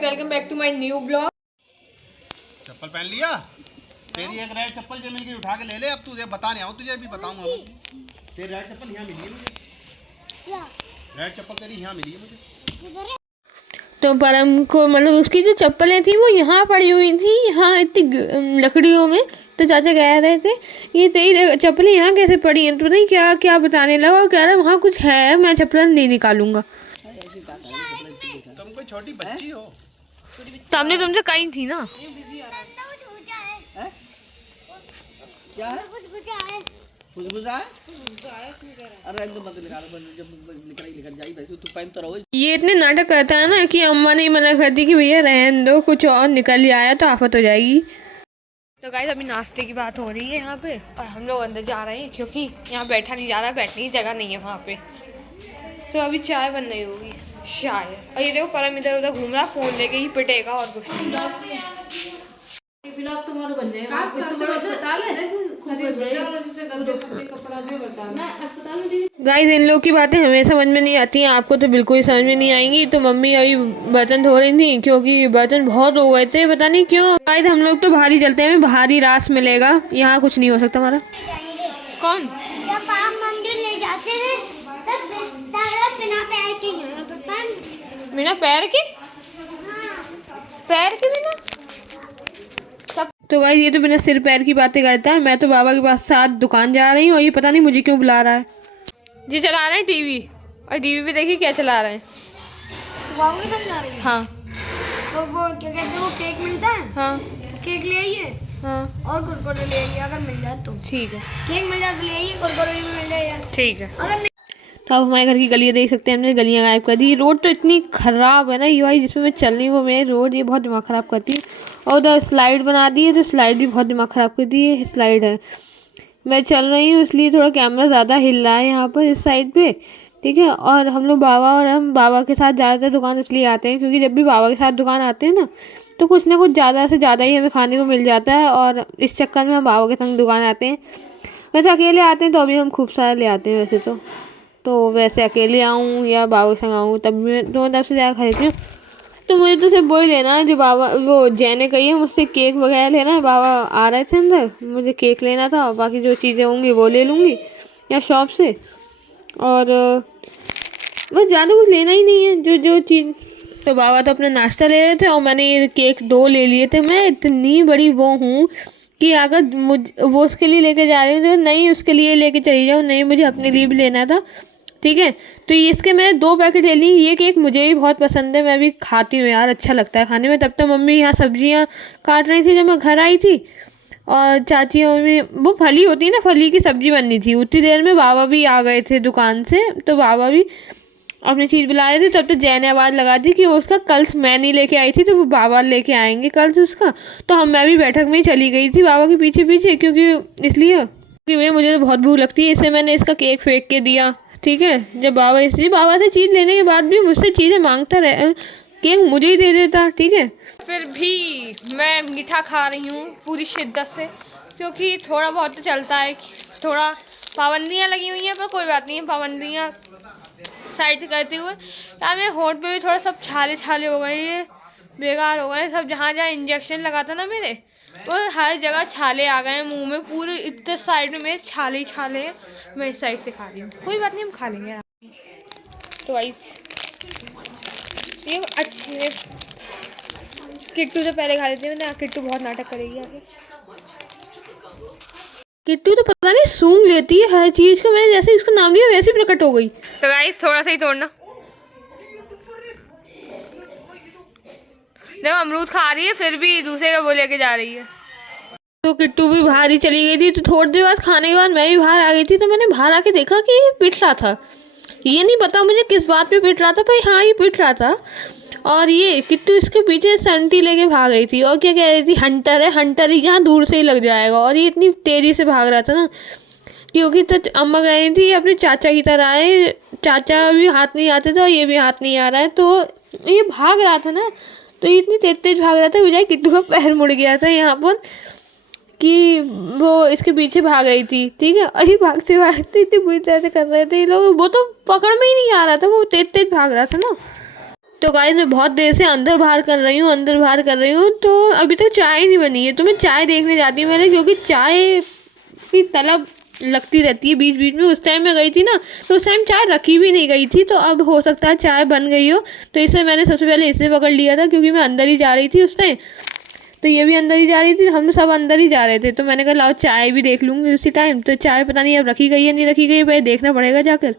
Welcome back to my new blog. चप्पल पहन लिया? तेरी एक रेड चप्पल जो मिल गई उठा के ले ले। अब तुझे बताने आऊँ, तुझे भी बताऊंगा मैं। तेरी रेड चप्पल यहाँ मिली है मुझे। रेड चप्पल तेरी यहाँ मिली है मुझे। तो परम को मतलब उसकी जो चप्पलें थी वो यहाँ पड़ी हुई थी, यहाँ इतनी लकड़ियों में। तो चाचा कह रहे थे ये तेरी चप्पलें यहाँ कैसे पड़ी हैं, तो नहीं क्या क्या बताने लगा और कह रहा वहाँ कुछ है, मैं चप्पल नहीं निकालूंगा। तुम कोई छोटी बच्ची हो? सामने तुमसे कहीं थी ना। क्या है? बुझबुझा है? अरे तो मत निकालो, जब निकल जाई वैसे तू पहन तो रहो। ये इतने नाटक करता है ना कि अम्मा ने मना कर दी कि भैया रहने दो, कुछ और निकल ही आया तो आफत हो जाएगी। तो गाइस अभी नाश्ते की बात हो रही है यहाँ पे और हम लोग अंदर जा रहे हैं क्योंकि यहाँ बैठा नहीं जा रहा, बैठने की जगह नहीं है वहाँ पे। तो अभी चाय बन रही होगी शायद। और ये देखो परम इधर उधर घूम रहा, फोन लेके ही पिटेगा और कुछ नहीं। गाइस इन लोग की बातें हमें समझ में नहीं आती हैं, आपको तो बिल्कुल ही समझ में नहीं आएंगी। तो मम्मी अभी बर्तन धो रही थी क्योंकि बर्तन बहुत हो गए थे, पता नहीं क्यों। गाइस हम लोग तो भारी चलते हैं, भारी रास मिलेगा, यहाँ कुछ नहीं हो सकता हमारा। कौन? जब आप मंदिर ले जाते हैं तब बिना पैर के जाना पड़ता है। बिना पैर के? पैर के बिना? तो गाइस ये तो बिना सिर पैर की बातें करता है। मैं तो बाबा के पास साथ दुकान जा रही हूँ और ये पता नहीं मुझे क्यों बुला रहा है। जी चला रहे हैं टीवी, और टीवी पे देखिए क्या चला रहे हैं। बाबू के साथ जा रही है? हाँ। तो वो क्या कहते हैं, वो केक मिलता है। हाँ केक ले आइए। हाँ और कुरकुरे ले आइए अगर मिल जाए तो। ठीक है। केक मिल जाए तो ले आइए, कुरकुरे भी मिल जाए ठीक है। अगर नहीं। तो आप हमारे घर की गलियाँ देख सकते हैं, हमने गलियाँ गायब कर दी। रोड तो इतनी ख़राब है ना ये भाई, जिसमें मैं चल रही हूँ वो मेरी रोड, ये बहुत दिमाग ख़राब करती है। और उधर स्लाइड बना दी है तो स्लाइड भी बहुत दिमाग ख़राब कर दी है। स्लाइड है, मैं चल रही हूँ इसलिए थोड़ा कैमरा ज़्यादा हिल रहा है यहाँ पर इस साइड पे, ठीक है। और हम लोग हम बाबा के साथ ज़्यादातर दुकान इसलिए आते हैं क्योंकि जब भी बाबा के साथ दुकान आते हैं ना तो कुछ ना कुछ ज़्यादा से ज़्यादा ही हमें खाने को मिल जाता है, और इस चक्कर में हम बाबा के संग दुकान आते हैं। वैसे अकेले आते हैं तो अभी हम खूब सारे ले आते हैं वैसे तो वैसे अकेले आऊँ या बाबा के संग आऊँ तब मैं दोनों तरफ से ज़्यादा खरीदती हूँ। तो मुझे तो सिर्फ वही लेना है जो बाबा वो जय ने कही है मुझसे, केक वगैरह लेना है। बाबा आ रहे थे अंदर, मुझे केक लेना था, बाकी जो चीज़ें होंगी वो ले लूँगी या शॉप से। और बस ज़्यादा कुछ लेना ही नहीं है जो चीज़। तो बाबा तो अपना नाश्ता ले रहे थे और मैंने ये केक 2 ले लिए थे। मैं इतनी बड़ी वो हूँ कि अगर वो उसके लिए लेके जा रही हूँ तो नहीं उसके लिए लेके चली जाऊँ, नहीं मुझे अपने लिए भी लेना था, ठीक है। तो इसके मैंने 2 पैकेट ले ली। ये केक मुझे भी बहुत पसंद है, मैं भी खाती हूँ यार, अच्छा लगता है खाने में। तब तक मम्मी यहाँ सब्जियाँ काट रही थी जब मैं घर आई थी, और चाची मम्मी वो फली होती है ना, फली की सब्जी बननी थी। उतनी देर में बाबा भी आ गए थे दुकान से, तो बाबा भी अपनी चीज़ बुला रहे थे। तब तक जय ने आवाज़ लगा दी कि उसका कल मैं नहीं लेके आई थी तो वो बाबा लेके आएंगे कल से उसका। तो मैं भी बैठक में ही चली गई थी बाबा के पीछे पीछे, क्योंकि इसलिए कि भाई मुझे तो बहुत भूख लगती है। इससे मैंने इसका केक फेंक के दिया, ठीक है। जब बाबा से चीज़ लेने के बाद भी मुझसे चीज़ें मांगता रहे, केक मुझे ही दे देता, ठीक है। फिर भी मैं मीठा खा रही हूँ पूरी शिद्दत से, क्योंकि थोड़ा बहुत तो चलता है। थोड़ा पाबंदियाँ लगी हुई हैं पर कोई बात नहीं है, पाबंदियाँ साइड करते हुए यार मेरे होंठ पे भी थोड़ा सब छाले छाले हो गए, ये बेकार हो गए सब। जहाँ जहाँ इंजेक्शन लगा था ना मेरे, वो हर जगह छाले आ गए हैं मुंह में, पूरे इतने साइड में मेरे छाले ही छाले हैं। मैं इस साइड से खा रही हूँ, कोई बात नहीं हम खा लेंगे यार। तो गाइस ये अच्छे किट्टू तो पहले खा लेते हैं, मैंने किट्टू बहुत नाटक करेगी आगे। किट्टू तो पता नहीं सूंघ लेती है हर चीज़ को, मैंने जैसे इसका नाम लिया वैसे ही प्रकट हो गई। तो गाइस थोड़ा सा ही तोड़ना। देखो अमरूद खा रही है फिर भी दूसरे का वो लेके जा रही है। तो किट्टू भी बाहर ही चली गई थी। तो थोड़ी देर बाद खाने के बाद मैं भी बाहर आ गई थी। तो मैंने बाहर आके देखा कि ये पिट रहा था। ये नहीं पता मुझे किस बात पे पिट रहा था, भाई हाँ ये पिट रहा था। और ये किट्टू इसके पीछे संटी लेके भाग रही थी और क्या कह रही थी, हंटर है, हंटर ही यहाँ दूर से ही लग जाएगा। और ये इतनी तेज़ी से भाग रहा था ना, क्योंकि तो अम्मा कह रही थी अपने चाचा की तरह है, चाचा भी हाथ नहीं आते थे और ये भी हाथ नहीं आ रहा है। तो ये भाग रहा था ना, तो ये इतनी तेज तेज भाग रहा था, बजाय किट्टू का पैर मुड़ गया था यहाँ पर कि वो इसके पीछे भाग रही थी, ठीक है। अरे भागते भागते इतनी बुरी तरह से कर रहे थे ये लोग, वो तो पकड़ में ही नहीं आ रहा था, वो तेज तेज भाग रहा था ना। तो गाइस मैं बहुत देर से अंदर बाहर कर रही हूँ तो अभी तक चाय नहीं बनी है। तो मैं चाय देखने जाती हूँ पहले, क्योंकि चाय की तलब लगती रहती है बीच बीच में। उस टाइम मैं गई थी ना, तो उस टाइम चाय रखी भी नहीं गई थी, तो अब हो सकता है चाय बन गई हो। तो इससे मैंने सबसे पहले इसे पकड़ लिया था, क्योंकि मैं अंदर ही जा रही थी उस टाइम। तो ये भी अंदर ही जा रही थी, हम सब अंदर ही जा रहे थे। तो मैंने कहा लाओ चाय भी देख लूँगी उसी टाइम। तो चाय पता नहीं अब रखी गई है नहीं रखी गई है, पहले देखना पड़ेगा जाकर।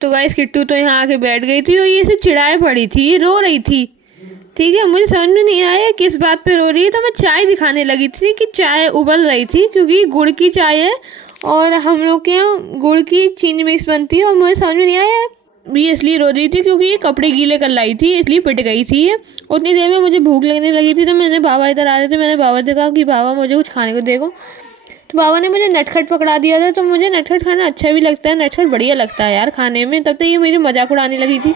तो गाइस किट्टू तो यहाँ आके बैठ गई थी और ये इसे चिढ़ाए पड़ी थी, ये रो रही थी। ठीक है, मुझे समझ में नहीं आया किस बात पे रो रही है। तो मैं चाय दिखाने लगी थी कि चाय उबल रही थी, क्योंकि गुड़ की चाय है और हम लोग के यहाँ गुड़ की चीनी मिक्स बनती है। और मुझे समझ में नहीं आया ये इसलिए रो रही थी क्योंकि ये कपड़े गीले कर लाई थी, इसलिए पिट गई थी ये। उतनी देर में मुझे भूख लगने लगी थी, तो मैंने बाबा इधर आ रहे थे, मैंने बाबा से कहा कि बाबा मुझे कुछ खाने को देखो। तो बाबा ने मुझे नटखट पकड़ा दिया था। तो मुझे नटखट खाना अच्छा भी लगता है, नटखट बढ़िया लगता है यार खाने में। तब तो ये मेरी मजाक उड़ाने लगी थी।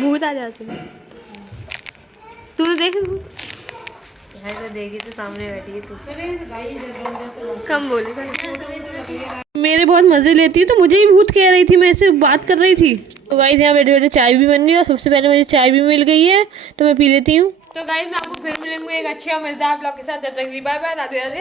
भूत आ जाते हैं, तूने देखे भूत? देखी तो सामने बैठी है तू। कम बोले। मेरे बहुत मजे लेती है, तो मुझे ही भूत कह रही थी, मैं इससे बात कर रही थी। तो गाइस यहाँ बैठे बैठे चाय भी बन गई और सबसे पहले मुझे चाय भी मिल गई है, तो मैं पी लेती हूँ। तो गाइस मैं आपको फिर मिलेंगे एक अच्छे और मजेदार ब्लॉग के साथ। जब तक बाय बाय, राधे राधे।